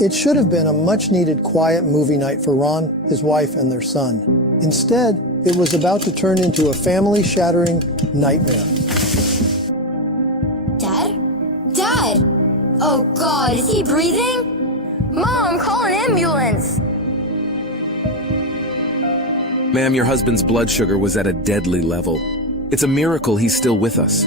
It should have been a much-needed quiet movie night for Ron, his wife, and their son. Instead, it was about to turn into a family-shattering nightmare. Dad? Dad! Oh God, is he breathing? Mom, call an ambulance! Ma'am, your husband's blood sugar was at a deadly level. It's a miracle he's still with us.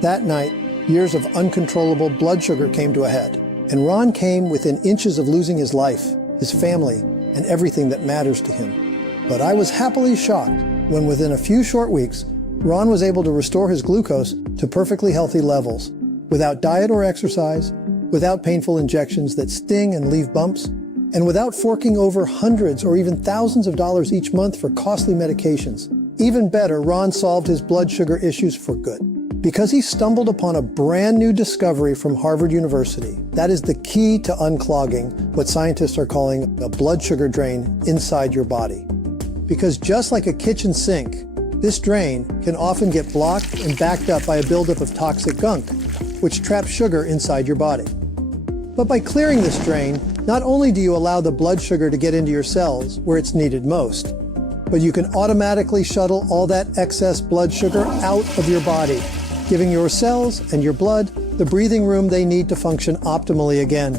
That night, years of uncontrollable blood sugar came to a head, and Ron came within inches of losing his life, his family, and everything that matters to him. But I was happily shocked when within a few short weeks, Ron was able to restore his glucose to perfectly healthy levels, without diet or exercise, without painful injections that sting and leave bumps, and without forking over hundreds or even thousands of dollars each month for costly medications. Even better, Ron solved his blood sugar issues for good, because he stumbled upon a brand new discovery from Harvard University that is the key to unclogging what scientists are calling a blood sugar drain inside your body. Because just like a kitchen sink, this drain can often get blocked and backed up by a buildup of toxic gunk, which traps sugar inside your body. But by clearing this drain, not only do you allow the blood sugar to get into your cells where it's needed most, but you can automatically shuttle all that excess blood sugar out of your body, giving your cells and your blood the breathing room they need to function optimally again.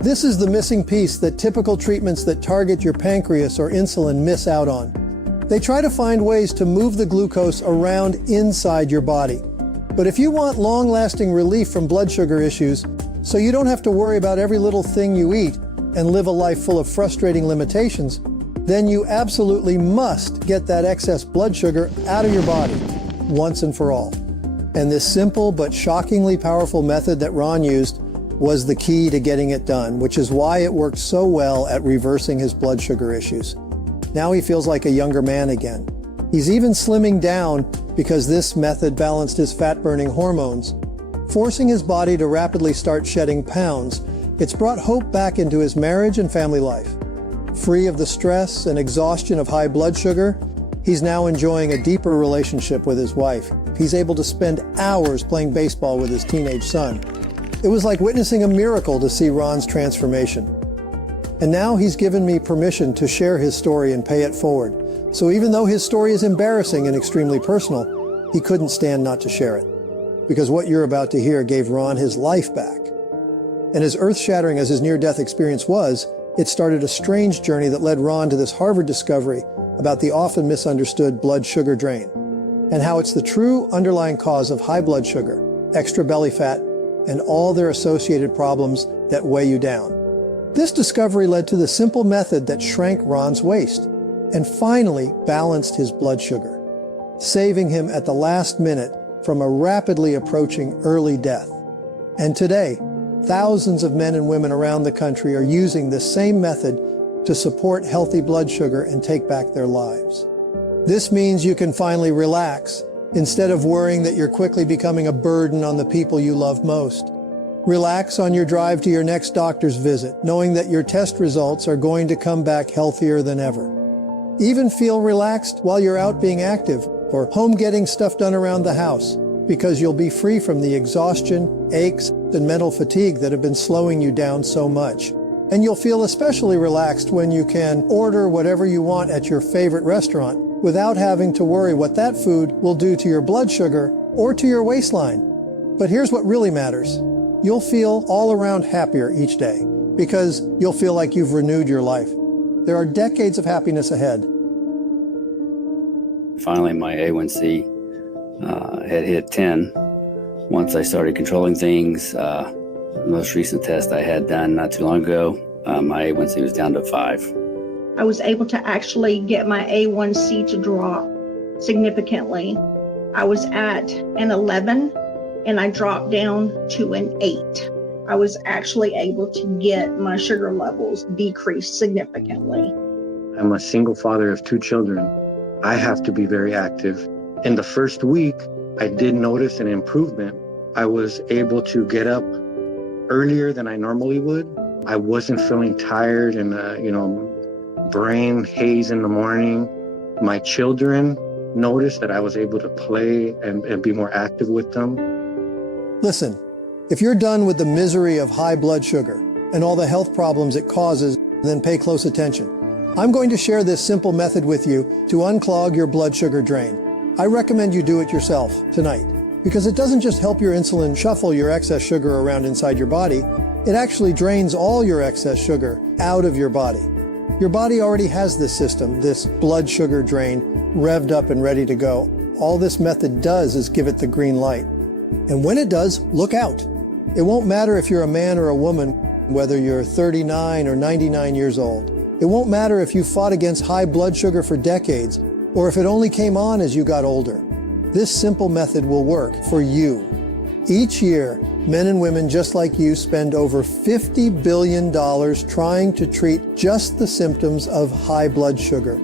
This is the missing piece that typical treatments that target your pancreas or insulin miss out on. They try to find ways to move the glucose around inside your body. But if you want long-lasting relief from blood sugar issues, so you don't have to worry about every little thing you eat and live a life full of frustrating limitations, then you absolutely must get that excess blood sugar out of your body once and for all. And this simple but shockingly powerful method that Ron used was the key to getting it done, which is why it worked so well at reversing his blood sugar issues. Now he feels like a younger man again. He's even slimming down because this method balanced his fat-burning hormones. Forcing his body to rapidly start shedding pounds, it's brought hope back into his marriage and family life. Free of the stress and exhaustion of high blood sugar, he's now enjoying a deeper relationship with his wife. He's able to spend hours playing baseball with his teenage son. It was like witnessing a miracle to see Ron's transformation. And now he's given me permission to share his story and pay it forward. So even though his story is embarrassing and extremely personal, he couldn't stand not to share it. Because what you're about to hear gave Ron his life back. And as earth-shattering as his near-death experience was, it started a strange journey that led Ron to this Harvard discovery about the often misunderstood blood sugar drain, and how it's the true underlying cause of high blood sugar, extra belly fat, and all their associated problems that weigh you down. This discovery led to the simple method that shrank Ron's waist and finally balanced his blood sugar, saving him at the last minute from a rapidly approaching early death. And today, thousands of men and women around the country are using this same method to support healthy blood sugar and take back their lives. This means you can finally relax instead of worrying that you're quickly becoming a burden on the people you love most. Relax on your drive to your next doctor's visit, knowing that your test results are going to come back healthier than ever. Even feel relaxed while you're out being active or home getting stuff done around the house, because you'll be free from the exhaustion, aches, and mental fatigue that have been slowing you down so much. And you'll feel especially relaxed when you can order whatever you want at your favorite restaurant without having to worry what that food will do to your blood sugar or to your waistline. But here's what really matters. You'll feel all around happier each day because you'll feel like you've renewed your life. There are decades of happiness ahead. Finally, my A1C had hit 10. Once I started controlling things, the most recent test I had done not too long ago, my A1C was down to 5. I was able to actually get my A1C to drop significantly. I was at an 11 and I dropped down to an 8. I was actually able to get my sugar levels decreased significantly. I'm a single father of 2 children. I have to be very active. In the first week, I did notice an improvement. I was able to get up earlier than I normally would. I wasn't feeling tired and, brain haze in the morning. My children noticed that I was able to play and be more active with them. Listen, if you're done with the misery of high blood sugar, and all the health problems it causes, then pay close attention. I'm going to share this simple method with you to unclog your blood sugar drain. I recommend you do it yourself tonight, because it doesn't just help your insulin shuffle your excess sugar around inside your body, it actually drains all your excess sugar out of your body. Your body already has this system, this blood sugar drain, revved up and ready to go. All this method does is give it the green light. And when it does, look out. It won't matter if you're a man or a woman, whether you're 39 or 99 years old. It won't matter if you fought against high blood sugar for decades, or if it only came on as you got older. This simple method will work for you. Each year, men and women just like you spend over $50 billion trying to treat just the symptoms of high blood sugar.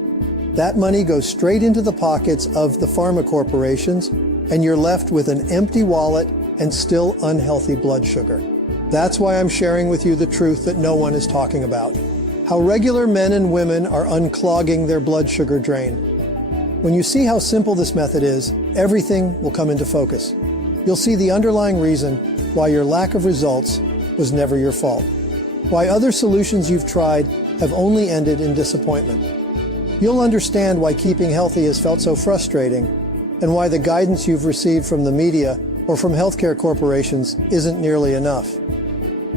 That money goes straight into the pockets of the pharma corporations, and you're left with an empty wallet and still unhealthy blood sugar. That's why I'm sharing with you the truth that no one is talking about. How regular men and women are unclogging their blood sugar drain. When you see how simple this method is, everything will come into focus. You'll see the underlying reason why your lack of results was never your fault. Why other solutions you've tried have only ended in disappointment. You'll understand why keeping healthy has felt so frustrating, and why the guidance you've received from the media or from healthcare corporations isn't nearly enough.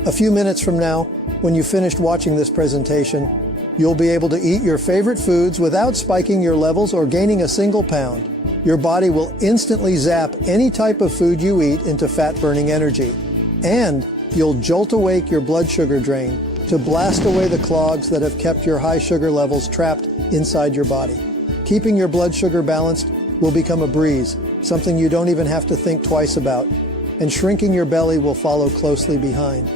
A few minutes from now, when you've finished watching this presentation, you'll be able to eat your favorite foods without spiking your levels or gaining a single pound. Your body will instantly zap any type of food you eat into fat-burning energy. And you'll jolt awake your blood sugar drain to blast away the clogs that have kept your high sugar levels trapped inside your body. Keeping your blood sugar balanced will become a breeze, something you don't even have to think twice about. And shrinking your belly will follow closely behind.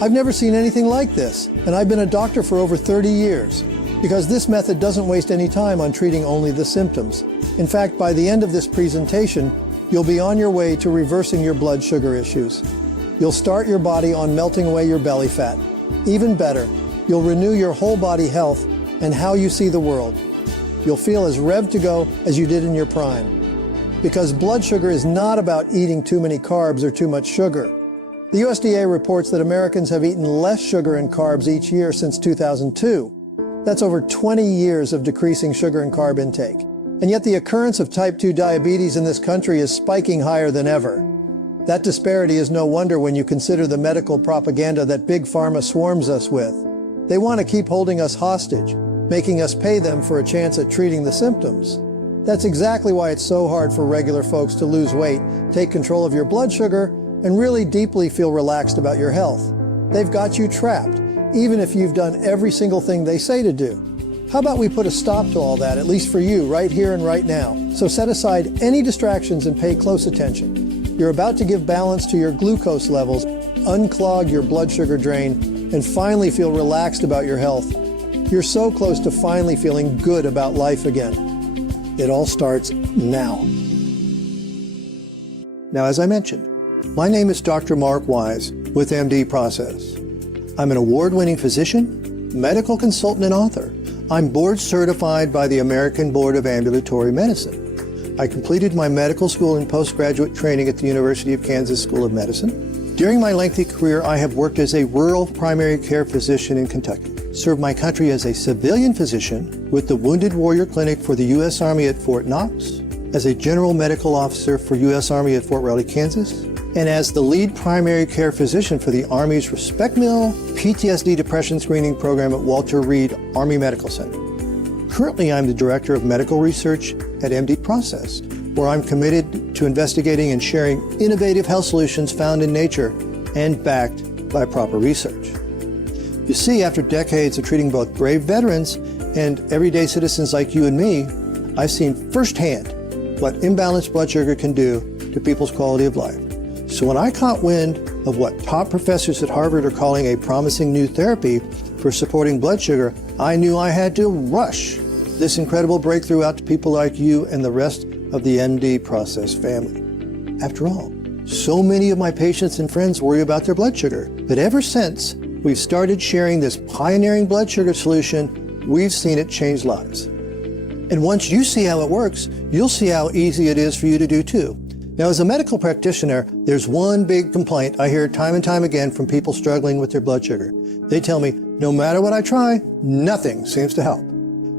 I've never seen anything like this, and I've been a doctor for over 30 years, because this method doesn't waste any time on treating only the symptoms. In fact, by the end of this presentation, you'll be on your way to reversing your blood sugar issues. You'll start your body on melting away your belly fat. Even better, you'll renew your whole body health and how you see the world. You'll feel as revved to go as you did in your prime. Because blood sugar is not about eating too many carbs or too much sugar. The USDA reports that Americans have eaten less sugar and carbs each year since 2002. That's over 20 years of decreasing sugar and carb intake. And yet the occurrence of type 2 diabetes in this country is spiking higher than ever. That disparity is no wonder when you consider the medical propaganda that Big Pharma swarms us with. They want to keep holding us hostage, making us pay them for a chance at treating the symptoms. That's exactly why it's so hard for regular folks to lose weight, take control of your blood sugar, and really deeply feel relaxed about your health. They've got you trapped, even if you've done every single thing they say to do. How about we put a stop to all that, at least for you, right here and right now? So set aside any distractions and pay close attention. You're about to give balance to your glucose levels, unclog your blood sugar drain, and finally feel relaxed about your health. You're so close to finally feeling good about life again. It all starts now. Now, as I mentioned, my name is Dr. Mark Wise with MD Process. I'm an award-winning physician, medical consultant, and author. I'm board certified by the American Board of Ambulatory Medicine. I completed my medical school and postgraduate training at the University of Kansas School of Medicine. During my lengthy career, I have worked as a rural primary care physician in Kentucky, served my country as a civilian physician with the Wounded Warrior Clinic for the U.S. Army at Fort Knox, as a general medical officer for U.S. Army at Fort Riley, Kansas, and as the lead primary care physician for the Army's Respect Mill PTSD Depression Screening Program at Walter Reed Army Medical Center. Currently, I'm the Director of Medical Research at MD Process, where I'm committed to investigating and sharing innovative health solutions found in nature and backed by proper research. You see, after decades of treating both brave veterans and everyday citizens like you and me, I've seen firsthand what imbalanced blood sugar can do to people's quality of life. So when I caught wind of what top professors at Harvard are calling a promising new therapy for supporting blood sugar, I knew I had to rush this incredible breakthrough out to people like you and the rest of the MD Process family. After all, so many of my patients and friends worry about their blood sugar, but ever since we've started sharing this pioneering blood sugar solution, we've seen it change lives. And once you see how it works, you'll see how easy it is for you to do too. Now, as a medical practitioner, there's one big complaint I hear time and time again from people struggling with their blood sugar. They tell me, no matter what I try, nothing seems to help.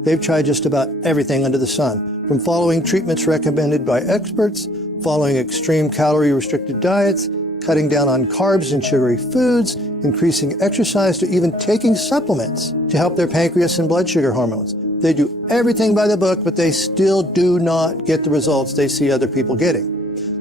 They've tried just about everything under the sun, from following treatments recommended by experts, following extreme calorie-restricted diets, cutting down on carbs and sugary foods, increasing exercise, to even taking supplements to help their pancreas and blood sugar hormones. They do everything by the book, but they still do not get the results they see other people getting.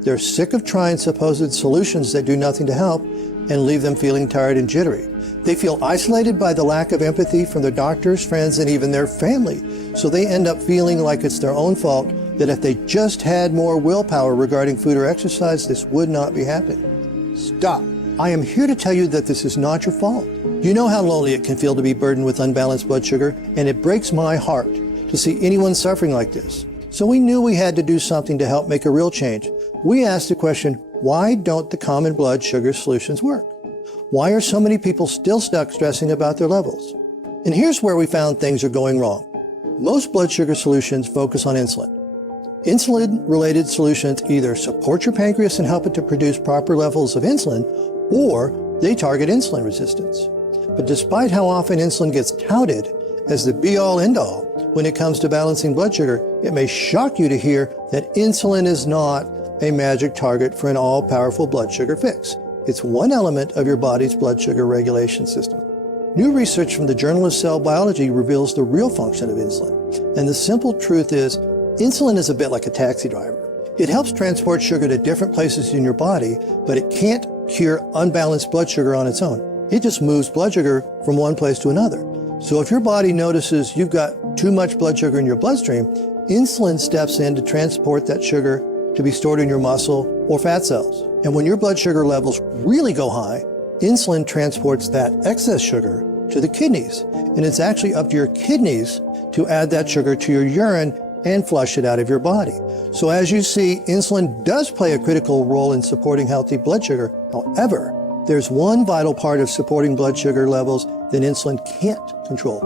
They're sick of trying supposed solutions that do nothing to help and leave them feeling tired and jittery. They feel isolated by the lack of empathy from their doctors, friends, and even their family. So they end up feeling like it's their own fault, that if they just had more willpower regarding food or exercise, this would not be happening. Stop. I am here to tell you that this is not your fault. You know how lonely it can feel to be burdened with unbalanced blood sugar, and it breaks my heart to see anyone suffering like this. So we knew we had to do something to help make a real change. We asked the question, why don't the common blood sugar solutions work? Why are so many people still stuck stressing about their levels? And here's where we found things are going wrong. Most blood sugar solutions focus on insulin. Insulin-related solutions either support your pancreas and help it to produce proper levels of insulin, or they target insulin resistance. But despite how often insulin gets touted as the be-all, end-all when it comes to balancing blood sugar, it may shock you to hear that insulin is not a magic target for an all-powerful blood sugar fix. It's one element of your body's blood sugar regulation system. New research from the Journal of Cell Biology reveals the real function of insulin. And the simple truth is, insulin is a bit like a taxi driver. It helps transport sugar to different places in your body, but it can't cure unbalanced blood sugar on its own. It just moves blood sugar from one place to another. So if your body notices you've got too much blood sugar in your bloodstream, insulin steps in to transport that sugar to be stored in your muscle or fat cells. And when your blood sugar levels really go high, insulin transports that excess sugar to the kidneys. And it's actually up to your kidneys to add that sugar to your urine and flush it out of your body. So as you see, insulin does play a critical role in supporting healthy blood sugar. However, there's one vital part of supporting blood sugar levels that insulin can't control.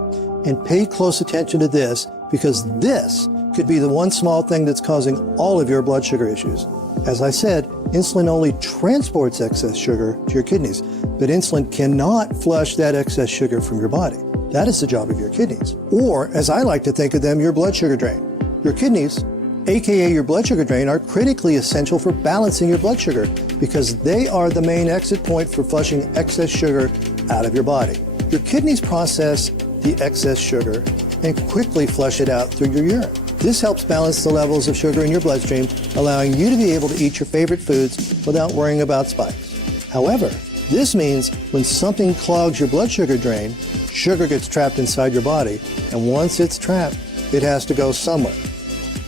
And pay close attention to this, because this could be the one small thing that's causing all of your blood sugar issues. As I said, insulin only transports excess sugar to your kidneys, but insulin cannot flush that excess sugar from your body. That is the job of your kidneys. Or, as I like to think of them, your blood sugar drain. Your kidneys, aka your blood sugar drain, are critically essential for balancing your blood sugar because they are the main exit point for flushing excess sugar out of your body. Your kidneys process the excess sugar and quickly flush it out through your urine. This helps balance the levels of sugar in your bloodstream, allowing you to be able to eat your favorite foods without worrying about spikes. However, this means when something clogs your blood sugar drain, sugar gets trapped inside your body, and once it's trapped, it has to go somewhere.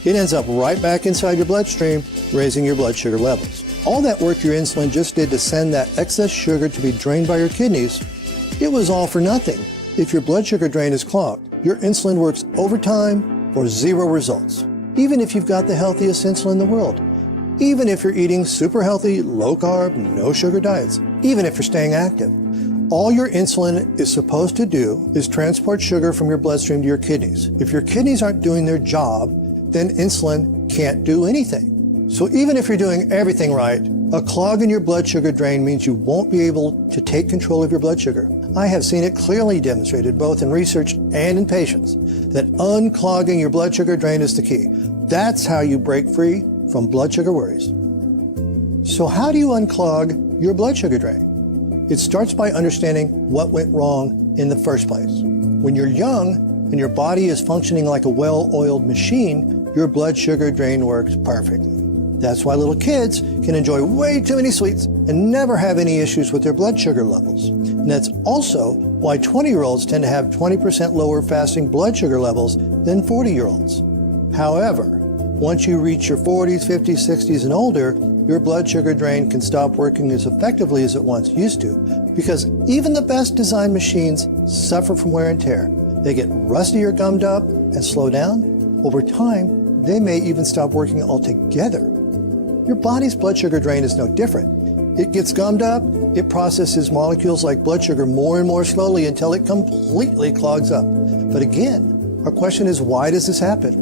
It ends up right back inside your bloodstream, raising your blood sugar levels. All that work your insulin just did to send that excess sugar to be drained by your kidneys, it was all for nothing. If your blood sugar drain is clogged, your insulin works overtime for zero results. Even if you've got the healthiest insulin in the world, even if you're eating super healthy, low carb, no sugar diets, even if you're staying active, all your insulin is supposed to do is transport sugar from your bloodstream to your kidneys. If your kidneys aren't doing their job, then insulin can't do anything. So even if you're doing everything right, a clog in your blood sugar drain means you won't be able to take control of your blood sugar. I have seen it clearly demonstrated both in research and in patients that unclogging your blood sugar drain is the key. That's how you break free from blood sugar worries. So how do you unclog your blood sugar drain? It starts by understanding what went wrong in the first place. When you're young and your body is functioning like a well-oiled machine, your blood sugar drain works perfectly. That's why little kids can enjoy way too many sweets and never have any issues with their blood sugar levels. And that's also why 20-year-olds tend to have 20% lower fasting blood sugar levels than 40-year-olds. However, once you reach your 40s, 50s, 60s, and older, your blood sugar drain can stop working as effectively as it once used to, because even the best designed machines suffer from wear and tear. They get rusty or gummed up and slow down. Over time, they may even stop working altogether. Your body's blood sugar drain is no different. It gets gummed up, it processes molecules like blood sugar more and more slowly until it completely clogs up. But again, our question is, why does this happen?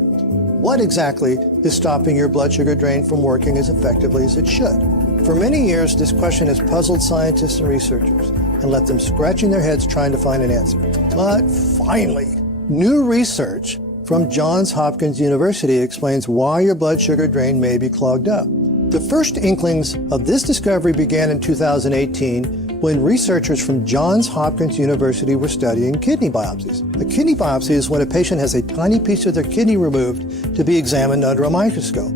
What exactly is stopping your blood sugar drain from working as effectively as it should? For many years, this question has puzzled scientists and researchers. And and left them scratching their heads trying to find an answer. But finally, new research from Johns Hopkins University explains why your blood sugar drain may be clogged up. The first inklings of this discovery began in 2018 when researchers from Johns Hopkins University were studying kidney biopsies. A kidney biopsy is when a patient has a tiny piece of their kidney removed to be examined under a microscope.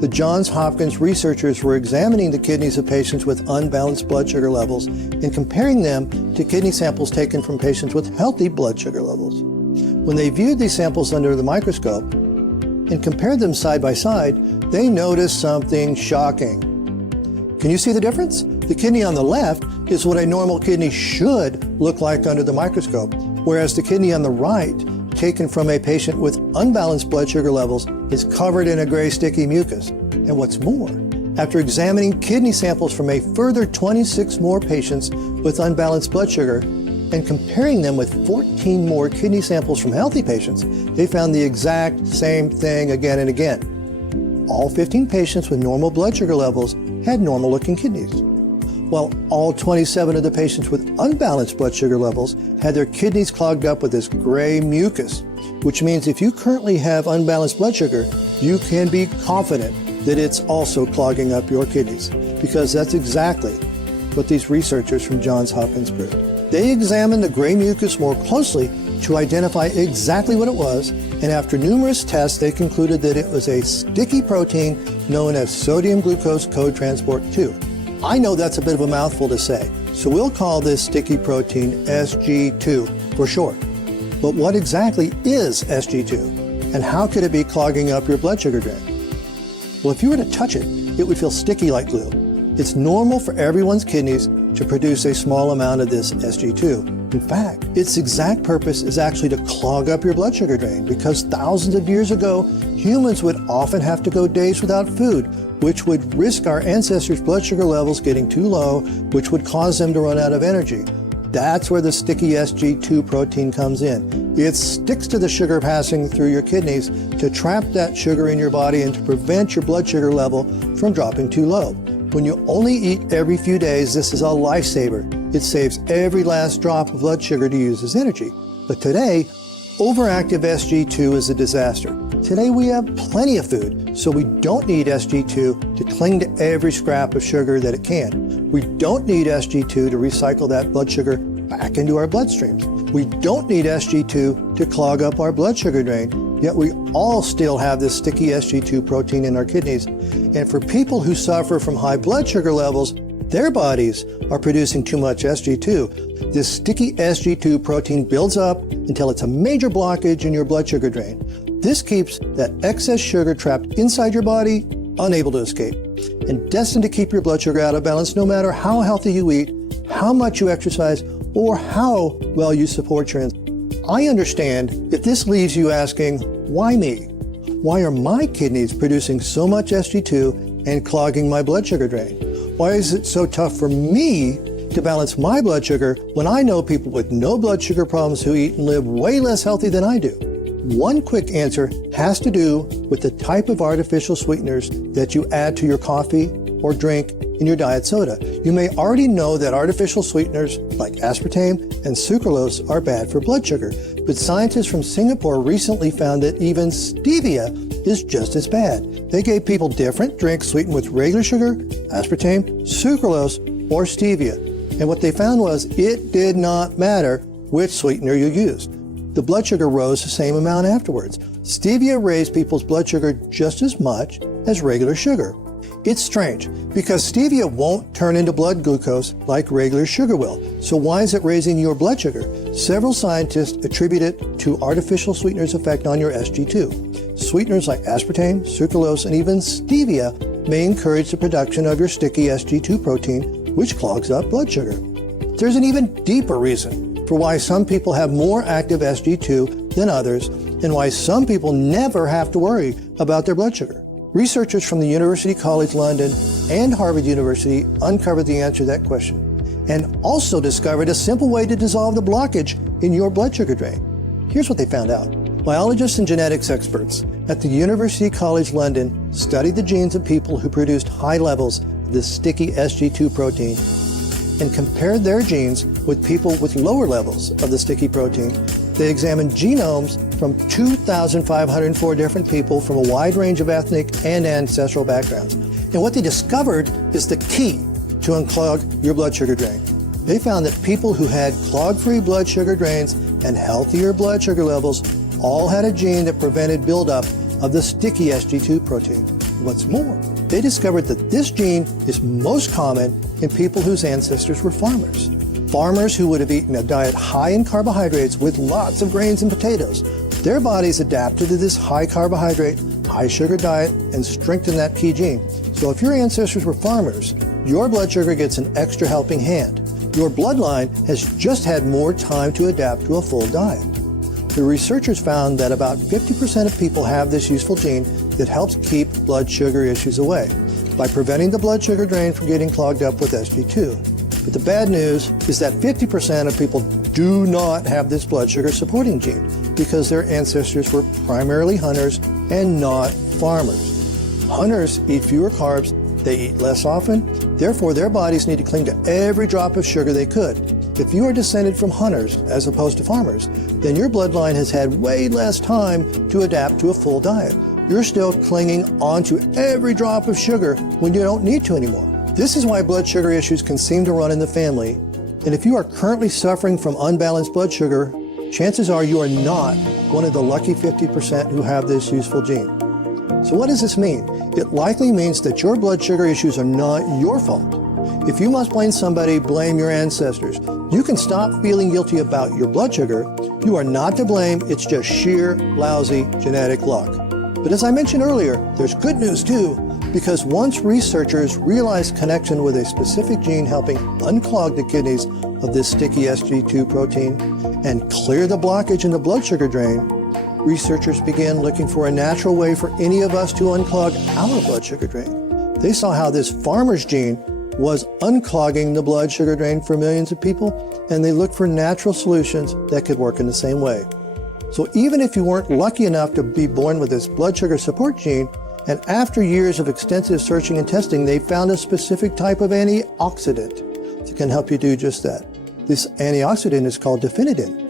The Johns Hopkins researchers were examining the kidneys of patients with unbalanced blood sugar levels and comparing them to kidney samples taken from patients with healthy blood sugar levels. When they viewed these samples under the microscope and compared them side by side, they noticed something shocking. Can you see the difference? The kidney on the left is what a normal kidney should look like under the microscope, whereas the kidney on the right, taken from a patient with unbalanced blood sugar levels, is covered in a gray sticky mucus. And what's more, after examining kidney samples from a further 26 more patients with unbalanced blood sugar and comparing them with 14 more kidney samples from healthy patients, they found the exact same thing again and again. All 15 patients with normal blood sugar levels had normal-looking kidneys, while all 27 of the patients with unbalanced blood sugar levels had their kidneys clogged up with this gray mucus, which means if you currently have unbalanced blood sugar, you can be confident that it's also clogging up your kidneys, because that's exactly what these researchers from Johns Hopkins proved. They examined the gray mucus more closely to identify exactly what it was, and after numerous tests, they concluded that it was a sticky protein known as sodium glucose cotransport 2. I know that's a bit of a mouthful to say, so we'll call this sticky protein SG2 for short. But what exactly is SG2, and how could it be clogging up your blood sugar drain? Well, if you were to touch it, it would feel sticky like glue. It's normal for everyone's kidneys to produce a small amount of this SG2. In fact, its exact purpose is actually to clog up your blood sugar drain, because thousands of years ago, humans would often have to go days without food, which would risk our ancestors' blood sugar levels getting too low, which would cause them to run out of energy. That's where the sticky SG2 protein comes in. It sticks to the sugar passing through your kidneys to trap that sugar in your body and to prevent your blood sugar level from dropping too low. When you only eat every few days, this is a lifesaver. It saves every last drop of blood sugar to use as energy. But today, overactive SG2 is a disaster. Today we have plenty of food, so we don't need SG2 to cling to every scrap of sugar that it can. We don't need SG2 to recycle that blood sugar back into our bloodstreams. We don't need SG2 to clog up our blood sugar drain, yet we all still have this sticky SG2 protein in our kidneys. And for people who suffer from high blood sugar levels, their bodies are producing too much SG2. This sticky SG2 protein builds up until it's a major blockage in your blood sugar drain. This keeps that excess sugar trapped inside your body, unable to escape, and destined to keep your blood sugar out of balance no matter how healthy you eat, how much you exercise, or how well you support your enzymes. I understand if this leaves you asking, why me? Why are my kidneys producing so much SG2 and clogging my blood sugar drain? Why is it so tough for me to balance my blood sugar when I know people with no blood sugar problems who eat and live way less healthy than I do? One quick answer has to do with the type of artificial sweeteners that you add to your coffee or drink in your diet soda. You may already know that artificial sweeteners like aspartame and sucralose are bad for blood sugar, but scientists from Singapore recently found that even stevia is just as bad. They gave people different drinks sweetened with regular sugar, aspartame, sucralose, or stevia. And what they found was it did not matter which sweetener you used. The blood sugar rose the same amount afterwards. Stevia raised people's blood sugar just as much as regular sugar. It's strange because stevia won't turn into blood glucose like regular sugar will. So why is it raising your blood sugar? Several scientists attribute it to artificial sweeteners' effect on your SG2. Sweeteners like aspartame, sucralose, and even stevia may encourage the production of your sticky SG2 protein, which clogs up blood sugar. There's an even deeper reason for why some people have more active SG2 than others, and why some people never have to worry about their blood sugar. Researchers from the University College London and Harvard University uncovered the answer to that question, and also discovered a simple way to dissolve the blockage in your blood sugar drain. Here's what they found out. Biologists and genetics experts at the University College London studied the genes of people who produced high levels of this sticky SG2 protein and compared their genes with people with lower levels of the sticky protein. They examined genomes from 2,504 different people from a wide range of ethnic and ancestral backgrounds. And what they discovered is the key to unclog your blood sugar drain. They found that people who had clog-free blood sugar drains and healthier blood sugar levels all had a gene that prevented buildup of the sticky SG2 protein. What's more, they discovered that this gene is most common in people whose ancestors were farmers. Farmers who would have eaten a diet high in carbohydrates with lots of grains and potatoes. Their bodies adapted to this high carbohydrate, high sugar diet and strengthened that key gene. So if your ancestors were farmers, your blood sugar gets an extra helping hand. Your bloodline has just had more time to adapt to a full diet. The researchers found that about 50% of people have this useful gene that helps keep blood sugar issues away by preventing the blood sugar drain from getting clogged up with SG2. But the bad news is that 50% of people do not have this blood sugar supporting gene because their ancestors were primarily hunters and not farmers. Hunters eat fewer carbs, they eat less often, therefore their bodies need to cling to every drop of sugar they could. If you are descended from hunters as opposed to farmers, then your bloodline has had way less time to adapt to a full diet. You're still clinging onto every drop of sugar when you don't need to anymore. This is why blood sugar issues can seem to run in the family. And if you are currently suffering from unbalanced blood sugar, chances are you are not one of the lucky 50% who have this useful gene. So what does this mean? It likely means that your blood sugar issues are not your fault. If you must blame somebody, blame your ancestors. You can stop feeling guilty about your blood sugar. You are not to blame, it's just sheer lousy genetic luck. But as I mentioned earlier, there's good news too, because once researchers realized connection with a specific gene helping unclog the kidneys of this sticky SG2 protein and clear the blockage in the blood sugar drain, researchers began looking for a natural way for any of us to unclog our blood sugar drain. They saw how this farmer's gene was unclogging the blood sugar drain for millions of people, and they looked for natural solutions that could work in the same way. So even if you weren't lucky enough to be born with this blood sugar support gene, and after years of extensive searching and testing, they found a specific type of antioxidant that can help you do just that. This antioxidant is called definitin.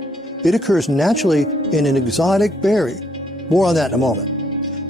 It occurs naturally in an exotic berry. More on that in a moment.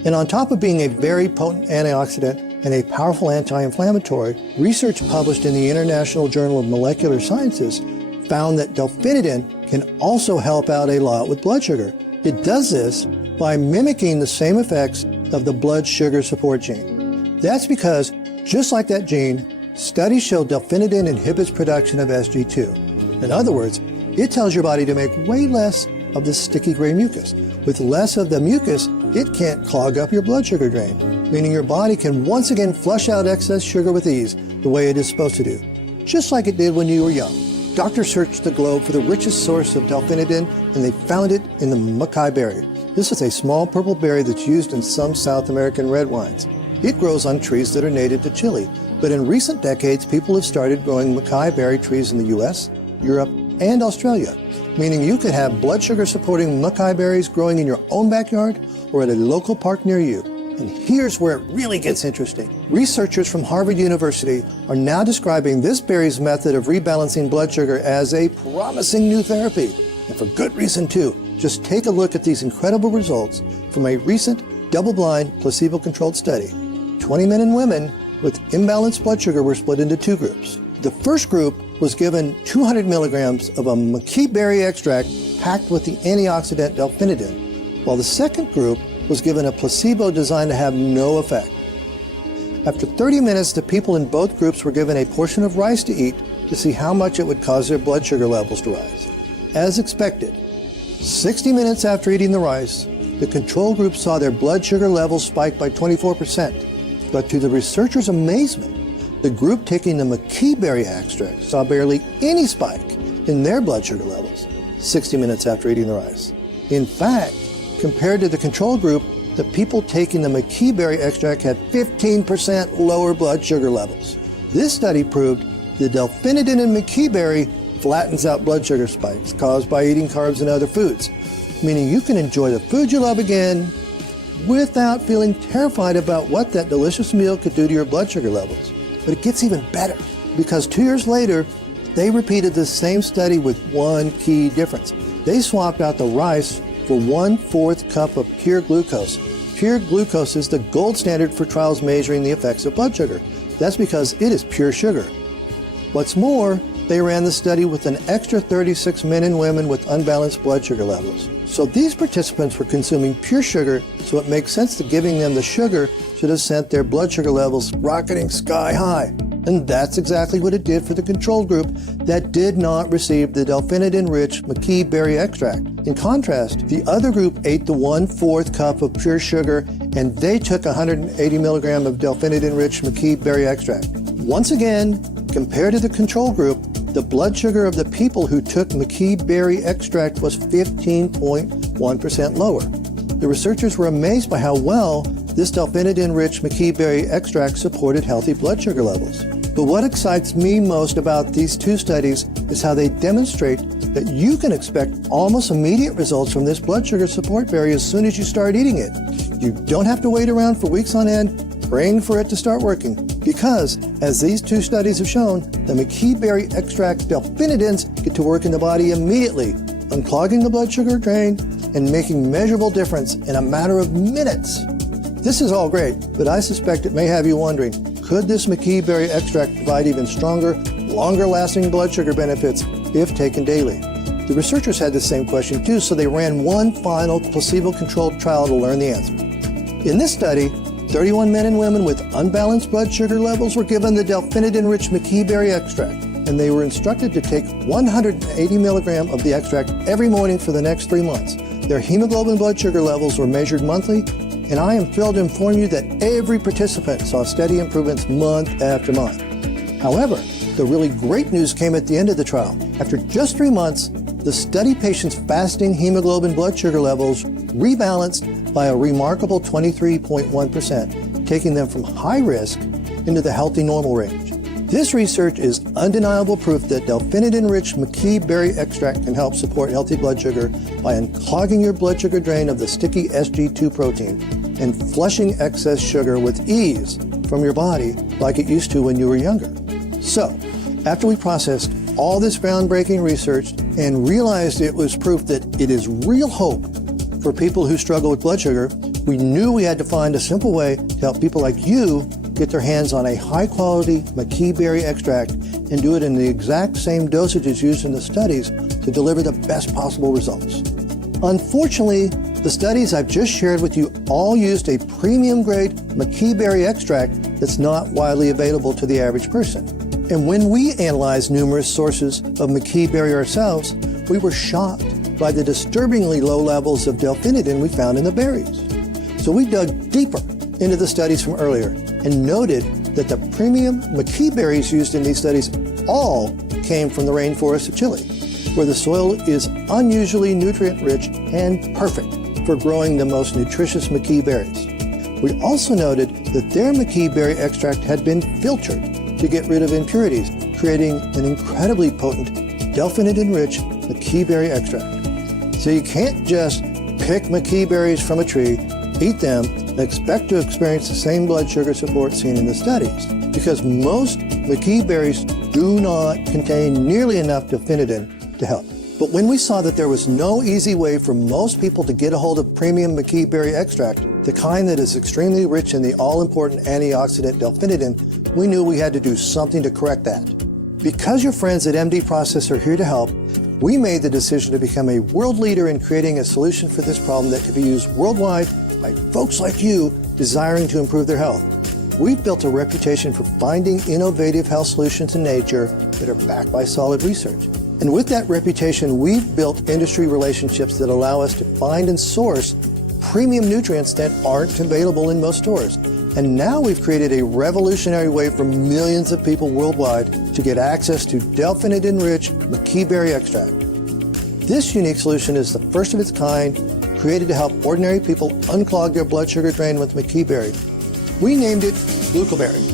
And on top of being a very potent antioxidant and a powerful anti-inflammatory, research published in the International Journal of Molecular Sciences found that delphinidin can also help out a lot with blood sugar. It does this by mimicking the same effects of the blood sugar support gene. That's because, just like that gene, studies show delphinidin inhibits production of SG2. In other words, it tells your body to make way less of this sticky gray mucus. With less of the mucus, it can't clog up your blood sugar drain, meaning your body can once again flush out excess sugar with ease, the way it is supposed to do, just like it did when you were young. Doctors searched the globe for the richest source of delphinidin, and they found it in the Mackay berry. This is a small purple berry that's used in some South American red wines. It grows on trees that are native to Chile, but in recent decades, people have started growing Mackay berry trees in the US, Europe, and Australia, meaning you could have blood sugar supporting Mackay berries growing in your own backyard or at a local park near you. And here's where it really gets interesting. Researchers from Harvard University are now describing this berry's method of rebalancing blood sugar as a promising new therapy. And for good reason too. Just take a look at these incredible results from a recent double-blind placebo-controlled study. 20 men and women with imbalanced blood sugar were split into two groups. The first group was given 200 milligrams of a Mackay berry extract packed with the antioxidant delphinidin, while the second group was given a placebo designed to have no effect. After 30 minutes, the people in both groups were given a portion of rice to eat to see how much it would cause their blood sugar levels to rise. As expected, 60 minutes after eating the rice, the control group saw their blood sugar levels spike by 24%. But to the researchers' amazement, the group taking the Mackay berry extract saw barely any spike in their blood sugar levels 60 minutes after eating the rice. In fact, compared to the control group, the people taking the Mackay berry extract had 15% lower blood sugar levels. This study proved the delphinidin in Mackay berry flattens out blood sugar spikes caused by eating carbs and other foods, meaning you can enjoy the food you love again without feeling terrified about what that delicious meal could do to your blood sugar levels. But it gets even better, because 2 years later, they repeated the same study with one key difference. They swapped out the rice for 1/4 cup of pure glucose. Pure glucose is the gold standard for trials measuring the effects of blood sugar. That's because it is pure sugar. What's more, they ran the study with an extra 36 men and women with unbalanced blood sugar levels. So these participants were consuming pure sugar, so it makes sense that giving them the sugar should have sent their blood sugar levels rocketing sky high. And that's exactly what it did for the control group that did not receive the delphinidin-rich McKee berry extract. In contrast, the other group ate the 1/4 cup of pure sugar, and they took 180 milligrams of delphinidin-rich McKee berry extract. Once again, compared to the control group, the blood sugar of the people who took McKee berry extract was 15.1% lower. The researchers were amazed by how well this delphinidin-rich McKee berry extract supported healthy blood sugar levels. But what excites me most about these two studies is how they demonstrate that you can expect almost immediate results from this blood sugar support berry as soon as you start eating it. You don't have to wait around for weeks on end praying for it to start working, because, as these two studies have shown, the McKee berry extract delphinidins get to work in the body immediately, unclogging the blood sugar drain and making measurable difference in a matter of minutes. This is all great, but I suspect it may have you wondering, could this McKee berry extract provide even stronger, longer-lasting blood sugar benefits if taken daily? The researchers had the same question too, so they ran one final placebo-controlled trial to learn the answer. In this study, 31 men and women with unbalanced blood sugar levels were given the delphinidin-rich McKee berry extract, and they were instructed to take 180 milligrams of the extract every morning for the next 3 months. Their hemoglobin blood sugar levels were measured monthly, and I am thrilled to inform you that every participant saw steady improvements month after month. However, the really great news came at the end of the trial. After just 3 months, the study patients' fasting hemoglobin blood sugar levels rebalanced by a remarkable 23.1%, taking them from high risk into the healthy normal range. This research is undeniable proof that delphinidin-rich McKee berry extract can help support healthy blood sugar by unclogging your blood sugar drain of the sticky SG2 protein and flushing excess sugar with ease from your body like it used to when you were younger. So, after we processed all this groundbreaking research and realized it was proof that it is real hope for people who struggle with blood sugar, we knew we had to find a simple way to help people like you get their hands on a high-quality McKee berry extract and do it in the exact same dosages used in the studies to deliver the best possible results. Unfortunately, the studies I've just shared with you all used a premium-grade McKee berry extract that's not widely available to the average person. And when we analyzed numerous sources of McKee berry ourselves, we were shocked by the disturbingly low levels of delphinidin we found in the berries. So we dug deeper into the studies from earlier and noted that the premium McKee berries used in these studies all came from the rainforest of Chile, where the soil is unusually nutrient-rich and perfect for growing the most nutritious McKee berries. We also noted that their McKee berry extract had been filtered to get rid of impurities, creating an incredibly potent delphinidin-rich McKee berry extract. So you can't just pick McKee berries from a tree, eat them, and expect to experience the same blood sugar support seen in the studies, because most McKee berries do not contain nearly enough delphinidin to help. But when we saw that there was no easy way for most people to get a hold of premium McKee berry extract, the kind that is extremely rich in the all-important antioxidant delphinidin, we knew we had to do something to correct that. Because your friends at MD Process are here to help, we made the decision to become a world leader in creating a solution for this problem that could be used worldwide by folks like you desiring to improve their health. We've built a reputation for finding innovative health solutions in nature that are backed by solid research. And with that reputation, we've built industry relationships that allow us to find and source premium nutrients that aren't available in most stores. And now we've created a revolutionary way for millions of people worldwide to get access to delphinidin-rich McKee berry extract. This unique solution is the first of its kind, created to help ordinary people unclog their blood sugar drain with McKee berry. We named it Glucoberry.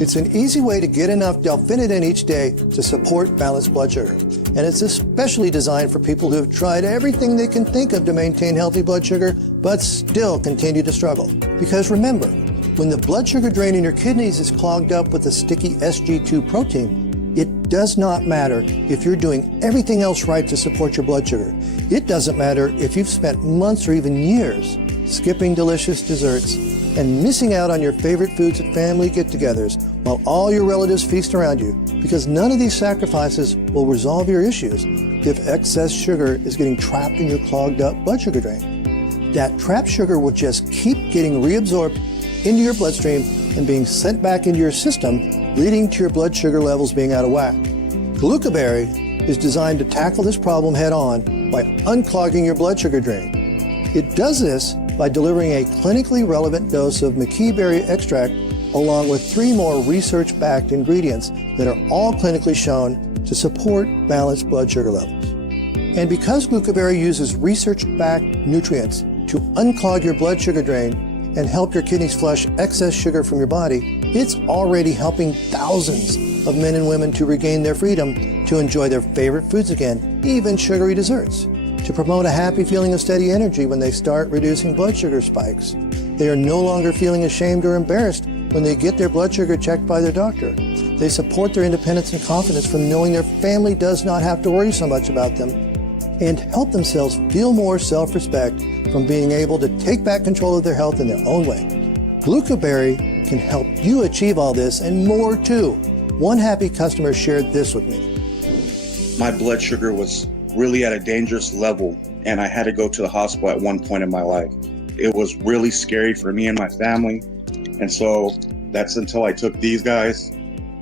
It's an easy way to get enough delphinidin each day to support balanced blood sugar. And it's especially designed for people who have tried everything they can think of to maintain healthy blood sugar, but still continue to struggle. Because remember, when the blood sugar drain in your kidneys is clogged up with the sticky SG2 protein, It does not matter if you're doing everything else right to support your blood sugar. It doesn't matter if you've spent months or even years skipping delicious desserts and missing out on your favorite foods at family get-togethers while all your relatives feast around you, because none of these sacrifices will resolve your issues if excess sugar is getting trapped in your clogged up blood sugar drain. That trapped sugar will just keep getting reabsorbed into your bloodstream and being sent back into your system, leading to your blood sugar levels being out of whack. Glucoberry is designed to tackle this problem head on by unclogging your blood sugar drain. It does this by delivering a clinically relevant dose of McKee berry extract along with 3 more research-backed ingredients that are all clinically shown to support balanced blood sugar levels. And because glucoberry uses research-backed nutrients to unclog your blood sugar drain and help your kidneys flush excess sugar from your body, it's already helping thousands of men and women to regain their freedom to enjoy their favorite foods again, even sugary desserts, to promote a happy feeling of steady energy when they start reducing blood sugar spikes. They are no longer feeling ashamed or embarrassed when they get their blood sugar checked by their doctor. They support their independence and confidence from knowing their family does not have to worry so much about them, and help themselves feel more self-respect from being able to take back control of their health in their own way. Glucoberry can help you achieve all this and more too. One happy customer shared this with me. My blood sugar was really at a dangerous level, and I had to go to the hospital at one point in my life. It was really scary for me and my family, and so that's until I took these guys.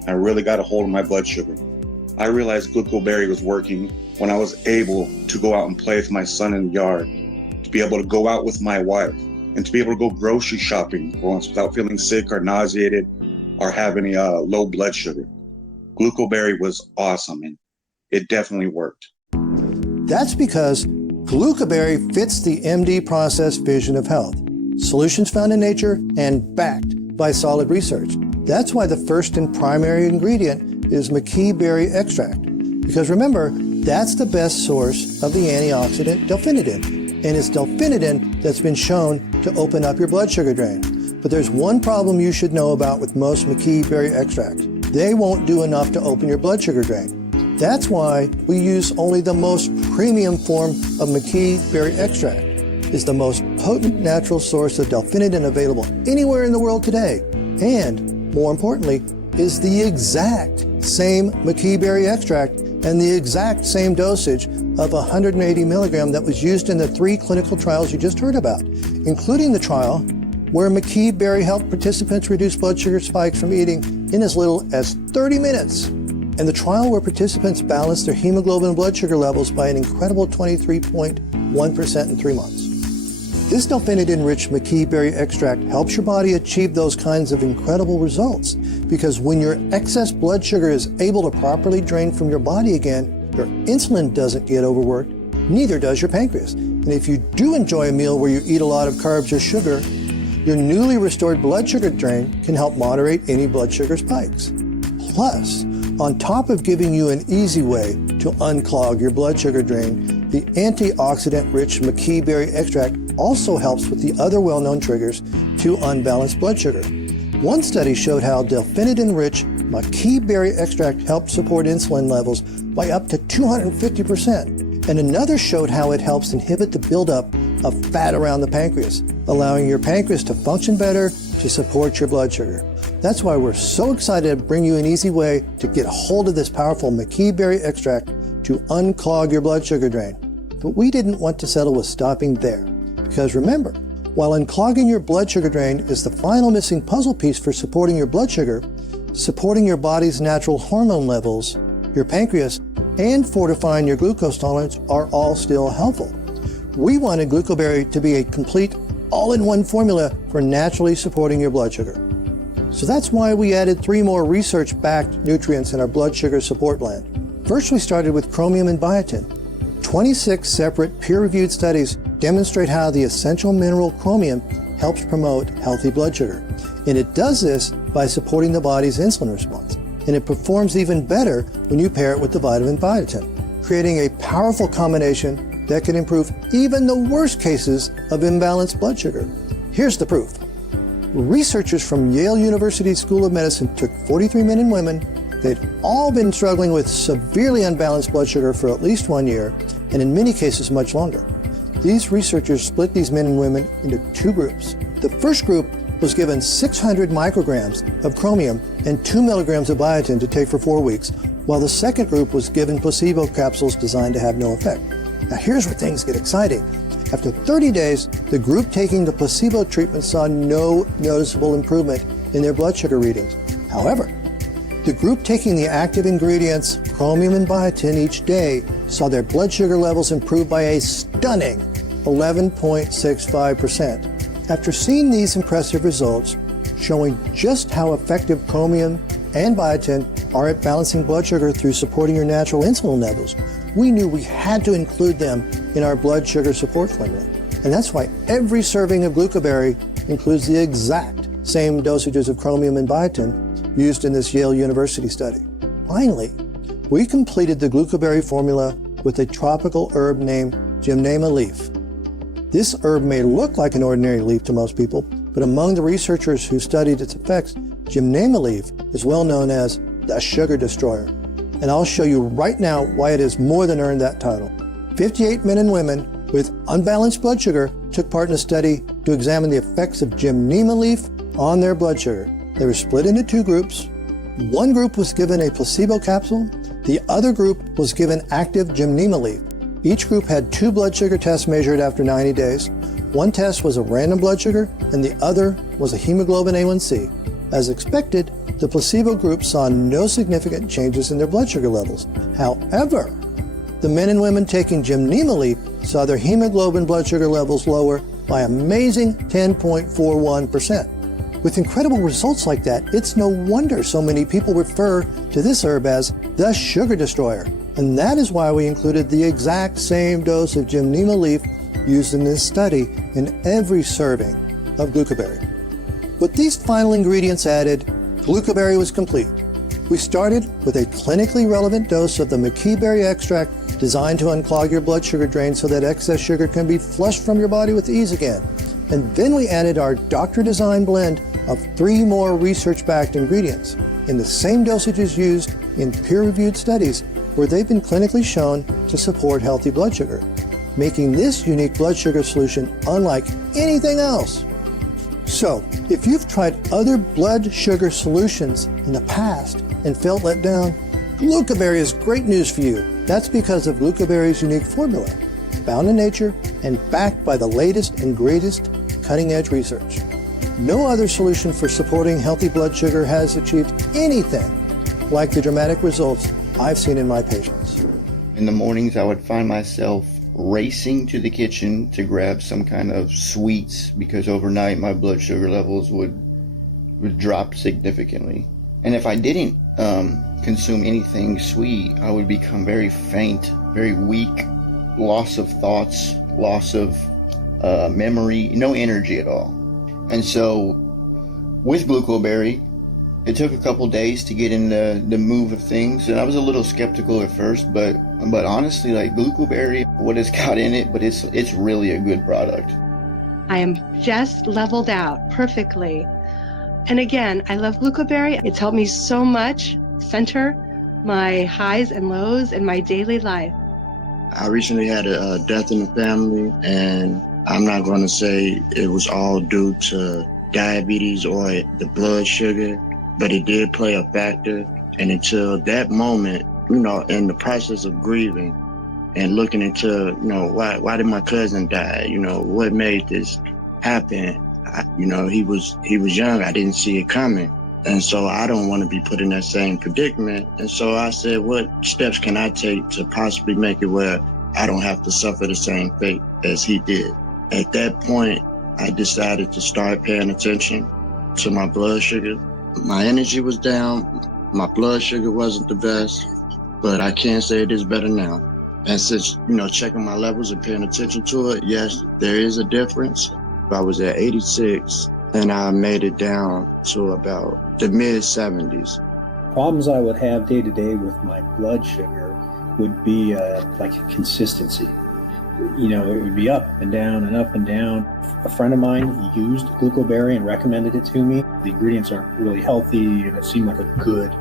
I really got a hold of my blood sugar. I realized Glucoberry was working when I was able to go out and play with my son in the yard, to be able to go out with my wife, and to be able to go grocery shopping for once without feeling sick or nauseated or having low blood sugar. Glucoberry was awesome, and it definitely worked. That's because Glucoberry fits the MD Process vision of health. Solutions found in nature and backed by solid research. That's why the first and primary ingredient is McKee berry extract. Because remember, that's the best source of the antioxidant delphinidin. And it's delphinidin that's been shown to open up your blood sugar drain. But there's one problem you should know about with most McKee berry extracts. They won't do enough to open your blood sugar drain. That's why we use only the most premium form of McKee berry extract. It's the most potent natural source of delphinidin available anywhere in the world today. And more importantly, is the exact same McKee berry extract and the exact same dosage of 180 milligram that was used in the 3 clinical trials you just heard about, including the trial where McKee berry helped participants reduce blood sugar spikes from eating in as little as 30 minutes. And the trial where participants balanced their hemoglobin and blood sugar levels by an incredible 23.1% in 3 months. This delphinidin-rich McKee berry extract helps your body achieve those kinds of incredible results, because when your excess blood sugar is able to properly drain from your body again, your insulin doesn't get overworked, neither does your pancreas. And if you do enjoy a meal where you eat a lot of carbs or sugar, your newly restored blood sugar drain can help moderate any blood sugar spikes. Plus, on top of giving you an easy way to unclog your blood sugar drain, the antioxidant-rich McKee berry extract also helps with the other well-known triggers to unbalanced blood sugar. One study showed how delphinidin-rich McKee berry extract helped support insulin levels by up to 250%, and another showed how it helps inhibit the buildup of fat around the pancreas, allowing your pancreas to function better to support your blood sugar. That's why we're so excited to bring you an easy way to get a hold of this powerful McKee berry extract to unclog your blood sugar drain. But we didn't want to settle with stopping there. Because remember, while unclogging your blood sugar drain is the final missing puzzle piece for supporting your blood sugar, supporting your body's natural hormone levels, your pancreas, and fortifying your glucose tolerance are all still helpful. We wanted Glucoberry to be a complete all-in-one formula for naturally supporting your blood sugar. So that's why we added 3 more research-backed nutrients in our blood sugar support blend. First, we started with chromium and biotin. 26 separate peer-reviewed studies demonstrate how the essential mineral chromium helps promote healthy blood sugar. And it does this by supporting the body's insulin response. And it performs even better when you pair it with the vitamin biotin, creating a powerful combination that can improve even the worst cases of imbalanced blood sugar. Here's the proof. Researchers from Yale University School of Medicine took 43 men and women They'd all been struggling with severely unbalanced blood sugar for at least 1 year, and in many cases much longer. These researchers split these men and women into 2 groups. The first group was given 600 micrograms of chromium and 2 milligrams of biotin to take for 4 weeks, while the second group was given placebo capsules designed to have no effect. Now here's where things get exciting. After 30 days, the group taking the placebo treatment saw no noticeable improvement in their blood sugar readings. However, the group taking the active ingredients, chromium and biotin each day, saw their blood sugar levels improve by a stunning 11.65%. After seeing these impressive results, showing just how effective chromium and biotin are at balancing blood sugar through supporting your natural insulin levels, we knew we had to include them in our blood sugar support formula. And that's why every serving of glucoberry includes the exact same dosages of chromium and biotin used in this Yale University study. Finally, we completed the glucoberry formula with a tropical herb named gymnema leaf. This herb may look like an ordinary leaf to most people, but among the researchers who studied its effects, gymnema leaf is well known as the sugar destroyer. And I'll show you right now why it has more than earned that title. 58 men and women with unbalanced blood sugar took part in a study to examine the effects of gymnema leaf on their blood sugar. They were split into 2 groups. One group was given a placebo capsule. The other group was given active gymnema leaf. Each group had 2 blood sugar tests measured after 90 days. One test was a random blood sugar, and the other was a hemoglobin A1C. As expected, the placebo group saw no significant changes in their blood sugar levels. However, the men and women taking gymnema leaf saw their hemoglobin blood sugar levels lower by amazing 10.41%. With incredible results like that, it's no wonder so many people refer to this herb as the sugar destroyer. And that is why we included the exact same dose of gymnema leaf used in this study in every serving of glucoberry. With these final ingredients added, glucoberry was complete. We started with a clinically relevant dose of the McKee berry extract designed to unclog your blood sugar drain so that excess sugar can be flushed from your body with ease again. And then we added our doctor-designed blend of 3 more research-backed ingredients in the same dosages used in peer-reviewed studies where they've been clinically shown to support healthy blood sugar, making this unique blood sugar solution unlike anything else. So, if you've tried other blood sugar solutions in the past and felt let down, glucoberry is great news for you. That's because of glucoberry's unique formula, found in nature and backed by the latest and greatest cutting-edge research. No other solution for supporting healthy blood sugar has achieved anything like the dramatic results I've seen in my patients. In the mornings, I would find myself racing to the kitchen to grab some kind of sweets because overnight my blood sugar levels would drop significantly. And if I didn't consume anything sweet, I would become very faint, very weak, loss of thoughts, loss of memory, no energy at all. And so with glucoberry, it took a couple days to get in the move of things, and I was a little skeptical at first, but honestly, like glucoberry, what it's got in it, but it's really a good product. I am just leveled out perfectly. And again, I love glucoberry. It's helped me so much center my highs and lows in my daily life. I recently had a death in the family, and I'm not going to say it was all due to diabetes or the blood sugar, but it did play a factor. And until that moment, in the process of grieving and looking into, why did my cousin die? What made this happen? He was young. I didn't see it coming. And so I don't want to be put in that same predicament. And so I said, what steps can I take to possibly make it where I don't have to suffer the same fate as he did? At that point, I decided to start paying attention to my blood sugar. My energy was down. My blood sugar wasn't the best, but I can say it is better now. And since, checking my levels and paying attention to it, yes, there is a difference. I was at 86 and I made it down to about the mid 70s. Problems I would have day to day with my blood sugar would be like a consistency. It would be up and down and up and down. A friend of mine used glucoberry and recommended it to me. The ingredients aren't really healthy, and it seemed like a good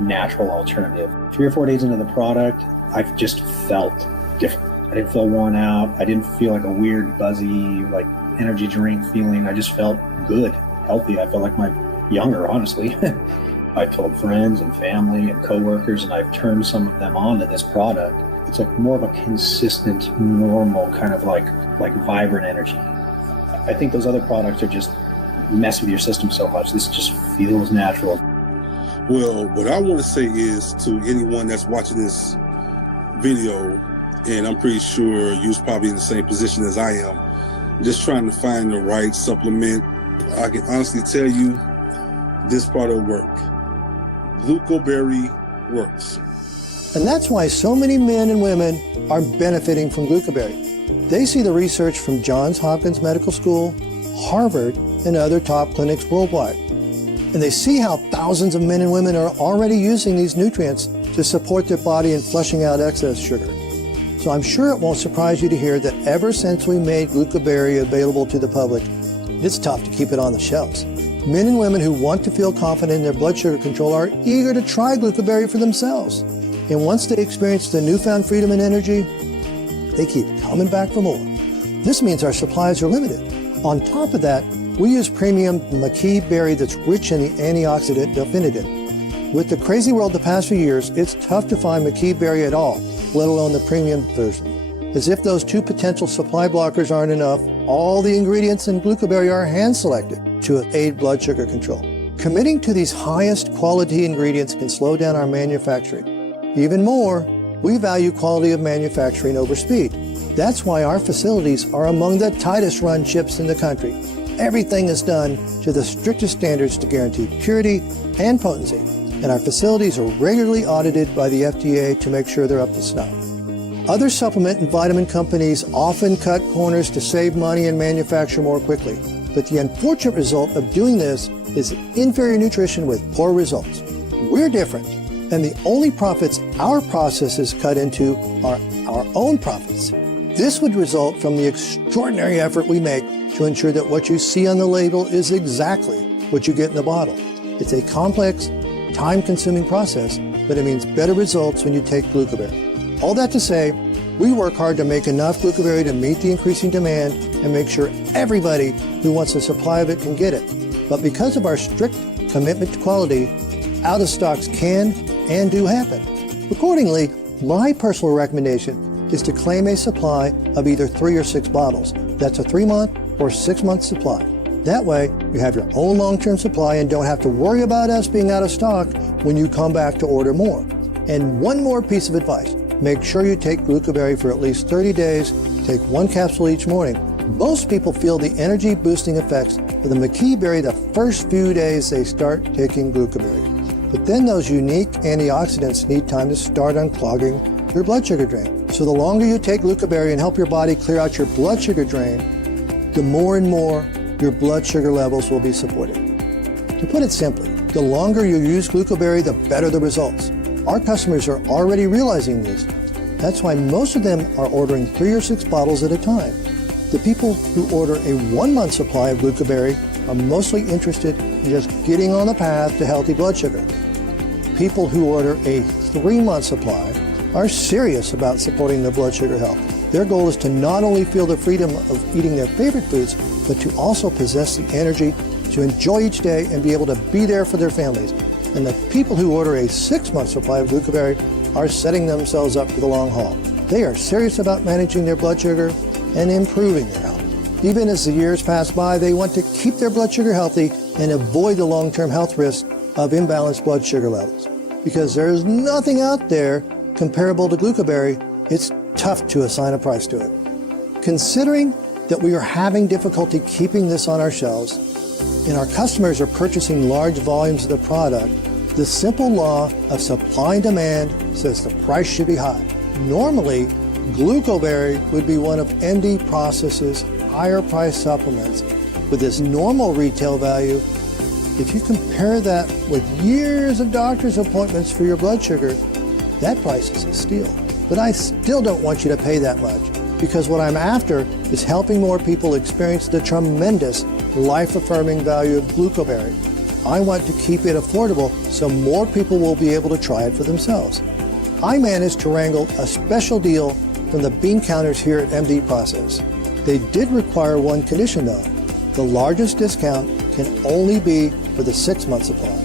natural alternative. 3 or 4 days into the product, I've just felt different. I didn't feel worn out. I didn't feel like a weird, buzzy, like energy drink feeling. I just felt good, healthy. I felt like my younger, honestly. I told friends and family and coworkers, and I've turned some of them on to this product. It's like more of a consistent, normal kind of like vibrant energy. I think those other products are just mess with your system so much. This just feels natural. Well, what I want to say is to anyone that's watching this video, and I'm pretty sure you're probably in the same position as I am, just trying to find the right supplement. I can honestly tell you this product works. Glucoberry works. And that's why so many men and women are benefiting from Glucoberry. They see the research from Johns Hopkins Medical School, Harvard, and other top clinics worldwide. And they see how thousands of men and women are already using these nutrients to support their body in flushing out excess sugar. So I'm sure it won't surprise you to hear that ever since we made Glucoberry available to the public, it's tough to keep it on the shelves. Men and women who want to feel confident in their blood sugar control are eager to try Glucoberry for themselves. And once they experience the newfound freedom and energy, they keep coming back for more. This means our supplies are limited. On top of that, we use premium McKee berry that's rich in the antioxidant delphinidin. With the crazy world the past few years, it's tough to find McKee berry at all, let alone the premium version. As if those two potential supply blockers aren't enough, all the ingredients in Glucoberry are hand-selected to aid blood sugar control. Committing to these highest quality ingredients can slow down our manufacturing. Even more, we value quality of manufacturing over speed. That's why our facilities are among the tightest run ships in the country. Everything is done to the strictest standards to guarantee purity and potency, and our facilities are regularly audited by the FDA to make sure they're up to snuff. Other supplement and vitamin companies often cut corners to save money and manufacture more quickly, but the unfortunate result of doing this is inferior nutrition with poor results. We're different, and the only profits our processes cut into are our own profits. This would result from the extraordinary effort we make to ensure that what you see on the label is exactly what you get in the bottle. It's a complex, time-consuming process, but it means better results when you take Glucoberry. All that to say, we work hard to make enough Glucoberry to meet the increasing demand and make sure everybody who wants a supply of it can get it. But because of our strict commitment to quality, out-of-stocks can and do happen. Accordingly, my personal recommendation is to claim a supply of either 3 or 6 bottles. That's a 3-month or 6-month supply. That way, you have your own long-term supply and don't have to worry about us being out of stock when you come back to order more. And one more piece of advice. Make sure you take Glucoberry for at least 30 days. Take 1 capsule each morning. Most people feel the energy-boosting effects of the McKee berry the first few days they start taking Glucoberry. But then those unique antioxidants need time to start unclogging your blood sugar drain. So the longer you take Glucoberry and help your body clear out your blood sugar drain, the more and more your blood sugar levels will be supported. To put it simply, the longer you use Glucoberry, the better the results. Our customers are already realizing this. That's why most of them are ordering 3 or 6 bottles at a time. The people who order a 1-month supply of Glucoberry are mostly interested in just getting on the path to healthy blood sugar. People who order a 3-month supply are serious about supporting their blood sugar health. Their goal is to not only feel the freedom of eating their favorite foods, but to also possess the energy to enjoy each day and be able to be there for their families. And the people who order a 6-month supply of Glucoberry are setting themselves up for the long haul. They are serious about managing their blood sugar and improving their health. Even as the years pass by, they want to keep their blood sugar healthy and avoid the long-term health risks of imbalanced blood sugar levels. Because there is nothing out there comparable to Glucoberry, it's tough to assign a price to it. Considering that we are having difficulty keeping this on our shelves, and our customers are purchasing large volumes of the product, the simple law of supply and demand says the price should be high. Normally, Glucoberry would be one of MD Process's higher priced supplements with this normal retail value. If you compare that with years of doctor's appointments for your blood sugar, that price is a steal. But I still don't want you to pay that much, because what I'm after is helping more people experience the tremendous life-affirming value of Glucoberry. I want to keep it affordable so more people will be able to try it for themselves. I managed to wrangle a special deal from the bean counters here at MD Process. They did require one condition though. The largest discount can only be for the 6-month supply.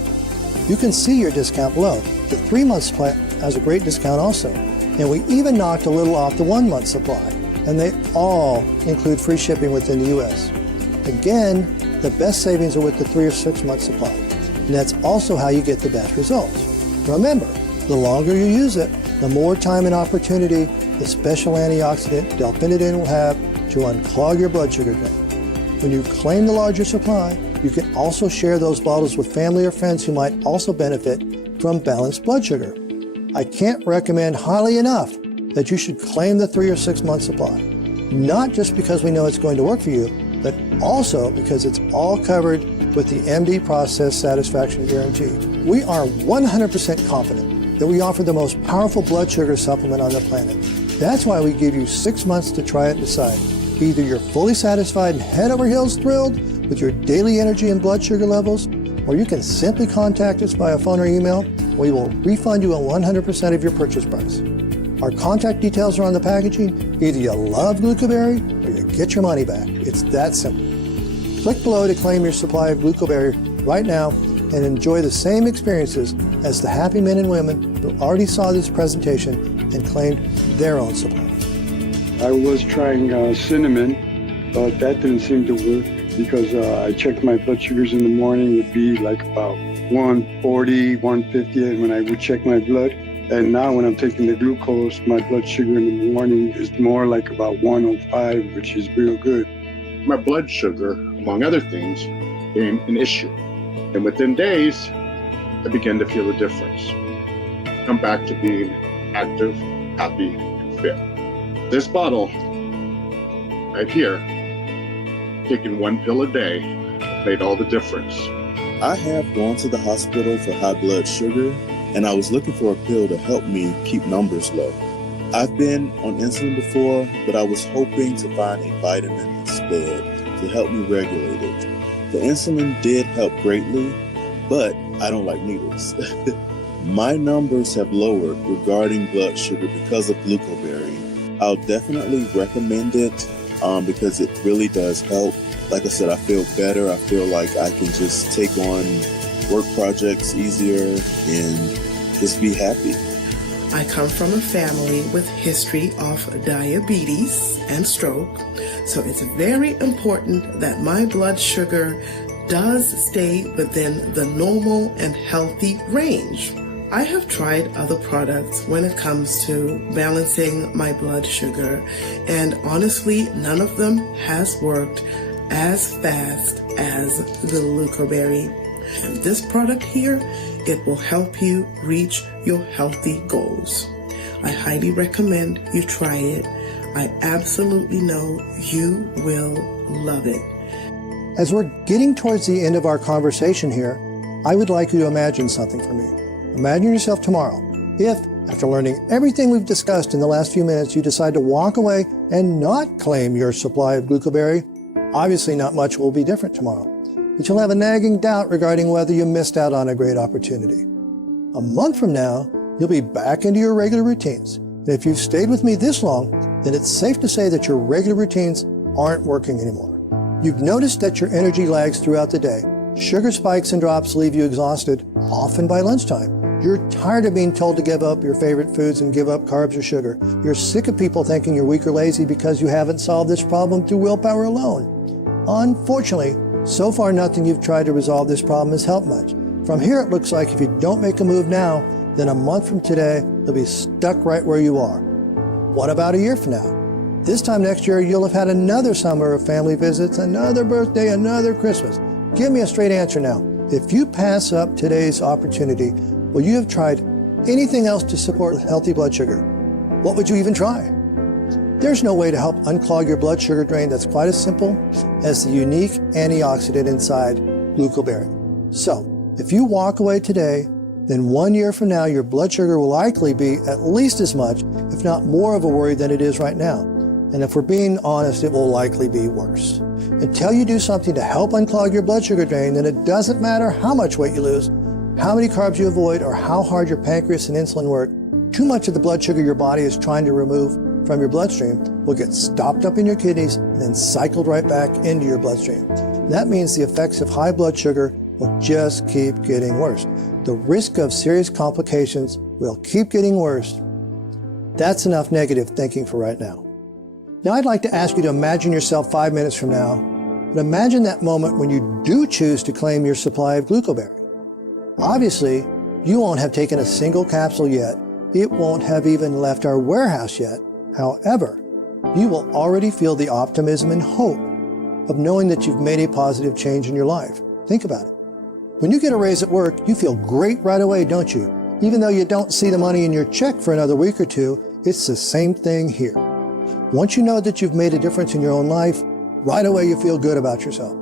You can see your discount below. The 3-month supply has a great discount also. And we even knocked a little off the 1-month supply. And they all include free shipping within the US. Again, the best savings are with the 3 or 6-month supply. And that's also how you get the best results. Remember, the longer you use it, the more time and opportunity the special antioxidant delphinidin will have to unclog your blood sugar drain. When you claim the larger supply, you can also share those bottles with family or friends who might also benefit from balanced blood sugar. I can't recommend highly enough that you should claim the 3 or 6-month supply, not just because we know it's going to work for you, but also because it's all covered with the MD Process Satisfaction Guarantee. We are 100% confident that we offer the most powerful blood sugar supplement on the planet. That's why we give you 6 months to try it and decide. Either you're fully satisfied and head over heels thrilled with your daily energy and blood sugar levels, or you can simply contact us via phone or email. We will refund you 100% of your purchase price. Our contact details are on the packaging. Either you love Glucoberry or you get your money back. It's that simple. Click below to claim your supply of Glucoberry right now and enjoy the same experiences as the happy men and women who already saw this presentation and claimed their own supply. I was trying cinnamon, but that didn't seem to work because I checked my blood sugars in the morning, it would be like about 140, 150, and when I would check my blood. And now when I'm taking the glucose, my blood sugar in the morning is more like about 105, which is real good. My blood sugar, among other things, became an issue. And within days, I began to feel a difference. Come back to being active, happy, and fit. This bottle right here, taking 1 pill a day, made all the difference. I have gone to the hospital for high blood sugar, and I was looking for a pill to help me keep numbers low. I've been on insulin before, but I was hoping to find a vitamin instead to help me regulate it. The insulin did help greatly, but I don't like needles. My numbers have lowered regarding blood sugar because of Glucoberry. I'll definitely recommend it because it really does help. Like I said, I feel better. I feel like I can just take on work projects easier and just be happy. I come from a family with history of diabetes and stroke, so it's very important that my blood sugar does stay within the normal and healthy range. I have tried other products when it comes to balancing my blood sugar, and honestly, none of them has worked as fast as the Glucoberry. And this product here, it will help you reach your healthy goals. I highly recommend you try it. I absolutely know you will love it. As we're getting towards the end of our conversation here, I would like you to imagine something for me. Imagine yourself tomorrow. If, after learning everything we've discussed in the last few minutes, you decide to walk away and not claim your supply of Glucoberry, obviously not much will be different tomorrow. But you'll have a nagging doubt regarding whether you missed out on a great opportunity. A month from now, you'll be back into your regular routines. And if you've stayed with me this long, then it's safe to say that your regular routines aren't working anymore. You've noticed that your energy lags throughout the day. Sugar spikes and drops leave you exhausted, often by lunchtime. You're tired of being told to give up your favorite foods and give up carbs or sugar. You're sick of people thinking you're weak or lazy because you haven't solved this problem through willpower alone. Unfortunately, so far nothing you've tried to resolve this problem has helped much. From here it looks like if you don't make a move now, then a month from today, you'll be stuck right where you are. What about a year from now? This time next year, you'll have had another summer of family visits, another birthday, another Christmas. Give me a straight answer now. If you pass up today's opportunity, will you have tried anything else to support healthy blood sugar? What would you even try? There's no way to help unclog your blood sugar drain that's quite as simple as the unique antioxidant inside Glucoberry. So, if you walk away today, then 1 year from now, your blood sugar will likely be at least as much, if not more of a worry than it is right now. And if we're being honest, it will likely be worse. Until you do something to help unclog your blood sugar drain, then it doesn't matter how much weight you lose, how many carbs you avoid, or how hard your pancreas and insulin work. Too much of the blood sugar your body is trying to remove from your bloodstream will get stopped up in your kidneys and then cycled right back into your bloodstream. That means the effects of high blood sugar will just keep getting worse. The risk of serious complications will keep getting worse. That's enough negative thinking for right now. Now I'd like to ask you to imagine yourself 5 minutes from now, but imagine that moment when you do choose to claim your supply of glucoberry. Obviously, you won't have taken a single capsule yet. It won't have even left our warehouse yet. However, you will already feel the optimism and hope of knowing that you've made a positive change in your life. Think about it. When you get a raise at work, you feel great right away, don't you? Even though you don't see the money in your check for another week or two, it's the same thing here. Once you know that you've made a difference in your own life, right away you feel good about yourself.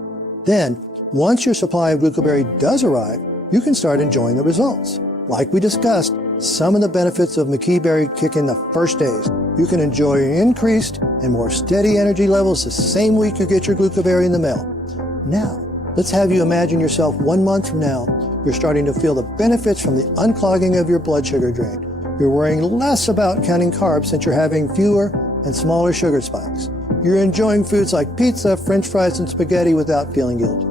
Then, once your supply of glucoberry does arrive, you can start enjoying the results. Like we discussed, some of the benefits of McKee berry kick in the first days. You can enjoy increased and more steady energy levels the same week you get your glucoberry in the mail. Now, let's have you imagine yourself 1 month from now. You're starting to feel the benefits from the unclogging of your blood sugar drain. You're worrying less about counting carbs since you're having fewer and smaller sugar spikes. You're enjoying foods like pizza, French fries, and spaghetti without feeling guilty.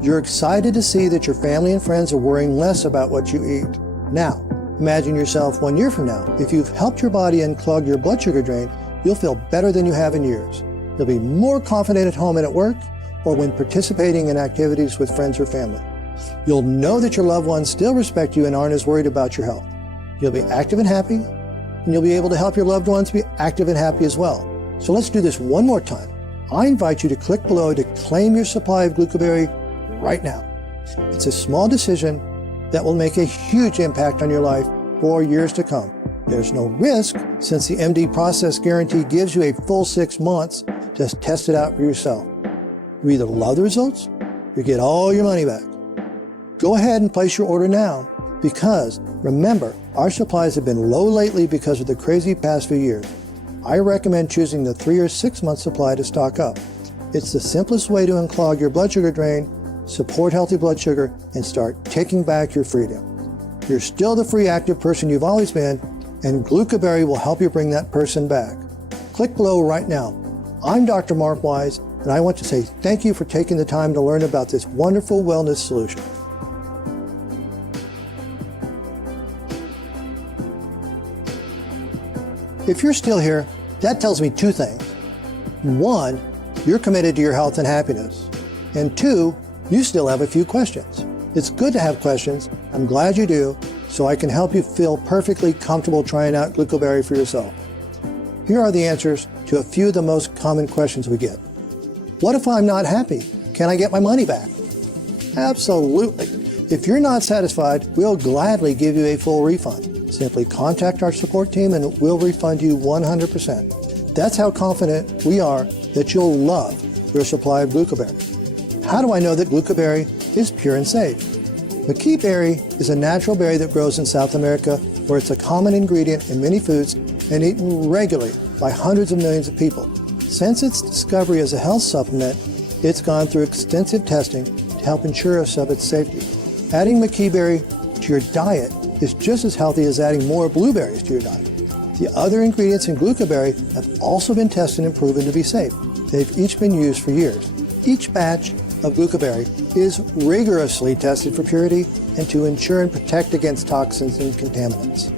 You're excited to see that your family and friends are worrying less about what you eat. Now, imagine yourself 1 year from now. If you've helped your body unclog your blood sugar drain, you'll feel better than you have in years. You'll be more confident at home and at work, or when participating in activities with friends or family. You'll know that your loved ones still respect you and aren't as worried about your health. You'll be active and happy, and you'll be able to help your loved ones be active and happy as well. So let's do this one more time. I invite you to click below to claim your supply of glucoberry right now. It's a small decision that will make a huge impact on your life for years to come. There's no risk since the MD process guarantee gives you a full 6 months. Just test it out for yourself. You either love the results or get all your money back. Go ahead and place your order now because remember, our supplies have been low lately because of the crazy past few years. I recommend choosing the 3 or 6 month supply to stock up. It's the simplest way to unclog your blood sugar drain, support healthy blood sugar, and start taking back your freedom. You're still the free active person you've always been, and glucoberry will help you bring that person back. Click below right now. I'm Dr. Mark Wise, and I want to say thank you for taking the time to learn about this wonderful wellness solution. If you're still here, that tells me 2 things. 1, you're committed to your health and happiness. And 2, you still have a few questions. It's good to have questions. I'm glad you do, so I can help you feel perfectly comfortable trying out glucoberry for yourself. Here are the answers to a few of the most common questions we get. What if I'm not happy? Can I get my money back? Absolutely. If you're not satisfied, we'll gladly give you a full refund. Simply contact our support team and we'll refund you 100%. That's how confident we are that you'll love your supply of glucoberry. How do I know that glucoberry is pure and safe? McKee berry is a natural berry that grows in South America where it's a common ingredient in many foods and eaten regularly by hundreds of millions of people. Since its discovery as a health supplement, it's gone through extensive testing to help ensure us of its safety. Adding McKee berry to your diet is just as healthy as adding more blueberries to your diet. The other ingredients in glucoberry have also been tested and proven to be safe. They've each been used for years. Each batch of glucoberry is rigorously tested for purity and to ensure and protect against toxins and contaminants.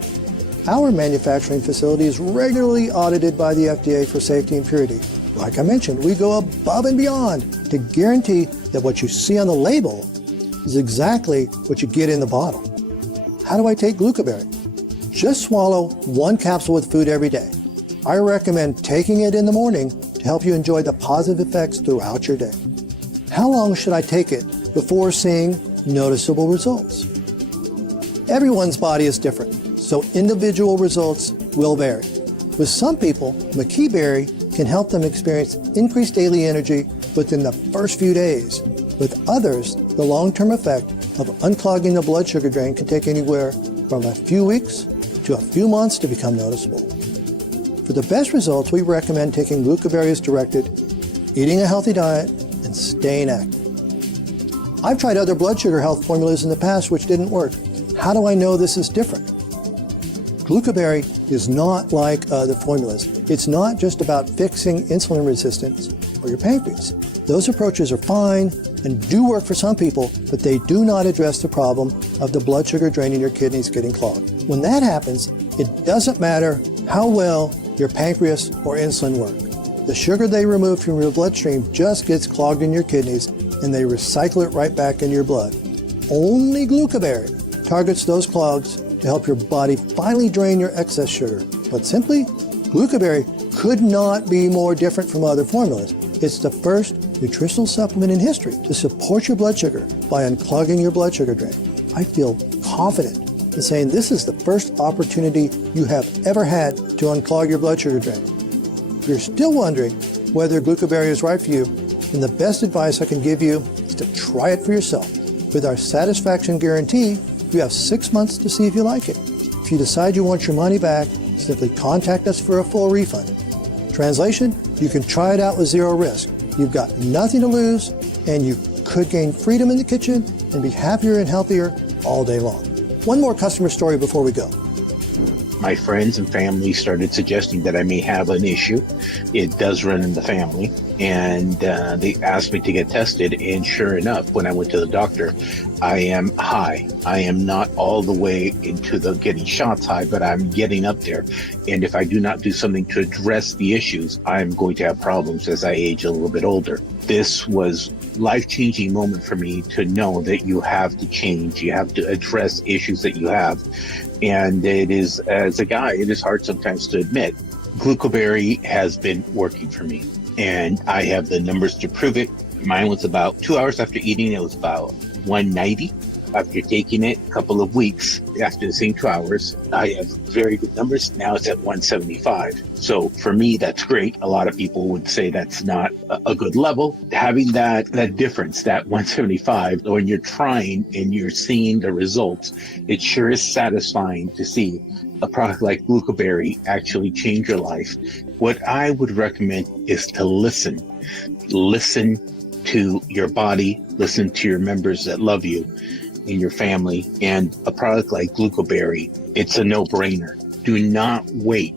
Our manufacturing facility is regularly audited by the FDA for safety and purity. Like I mentioned, we go above and beyond to guarantee that what you see on the label is exactly what you get in the bottle. How do I take glucoberry? Just swallow 1 capsule with food every day. I recommend taking it in the morning to help you enjoy the positive effects throughout your day. How long should I take it before seeing noticeable results? Everyone's body is different, so individual results will vary. With some people, McKee berry can help them experience increased daily energy within the first few days. With others, the long-term effect of unclogging the blood sugar drain can take anywhere from a few weeks to a few months to become noticeable. For the best results, we recommend taking glucoberry as directed, eating a healthy diet, and staying active. I've tried other blood sugar health formulas in the past which didn't work. How do I know this is different? Glucoberry is not like other formulas. It's not just about fixing insulin resistance or your pancreas. Those approaches are fine and do work for some people, but they do not address the problem of the blood sugar draining your kidneys getting clogged. When that happens, it doesn't matter how well your pancreas or insulin work. The sugar they remove from your bloodstream just gets clogged in your kidneys and they recycle it right back in your blood. Only glucoberry targets those clogs to help your body finally drain your excess sugar. But simply, glucoberry could not be more different from other formulas. It's the first nutritional supplement in history to support your blood sugar by unclogging your blood sugar drain. I feel confident in saying this is the first opportunity you have ever had to unclog your blood sugar drain. If you're still wondering whether glucoberry is right for you, then the best advice I can give you is to try it for yourself. With our satisfaction guarantee, you have 6 months to see if you like it. If you decide you want your money back, simply contact us for a full refund. Translation, you can try it out with zero risk. You've got nothing to lose, and you could gain freedom in the kitchen and be happier and healthier all day long. One more customer story before we go. My friends and family started suggesting that I may have an issue. It does run in the family, and they asked me to get tested, and sure enough, when I went to the doctor, I am high. I am not all the way into the getting shots high, but I'm getting up there. And if I do not do something to address the issues, I'm going to have problems as I age a little bit older. This was life-changing moment for me to know that you have to change. You have to address issues that you have. And it is, as a guy, it is hard sometimes to admit. Glucoberry has been working for me, and I have the numbers to prove it. Mine was about 2 hours after eating. It was about 190. After taking it a couple of weeks, after the same 2 hours, I have very good numbers. Now it's at 175. So for me, that's great. A lot of people would say that's not a good level. Having that difference, that 175, when you're trying and you're seeing the results, it sure is satisfying to see a product like glucoberry actually change your life. What I would recommend is to listen. Listen to your body, listen to your members that love you in your family, and a product like glucoberry, it's a no-brainer. Do not wait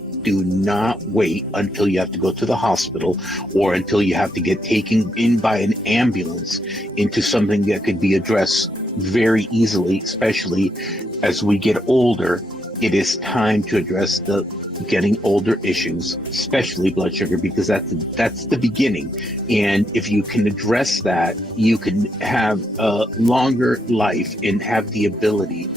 until you have to go to the hospital or until you have to get taken in by an ambulance into something that could be addressed very easily, especially as we get older. It is time to address the getting older issues, especially blood sugar, because that's the beginning. And if you can address that, you can have a longer life and have the ability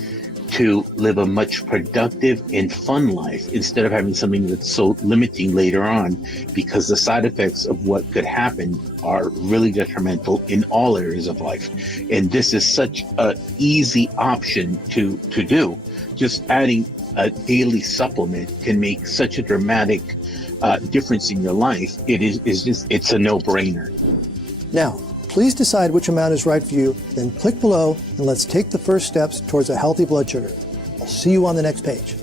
to live a much productive and fun life instead of having something that's so limiting later on, because the side effects of what could happen are really detrimental in all areas of life. And this is such an easy option to do. Just adding a daily supplement can make such a dramatic difference in your life. It's a no-brainer. Now, please decide which amount is right for you, then click below and let's take the first steps towards a healthy blood sugar. I'll see you on the next page.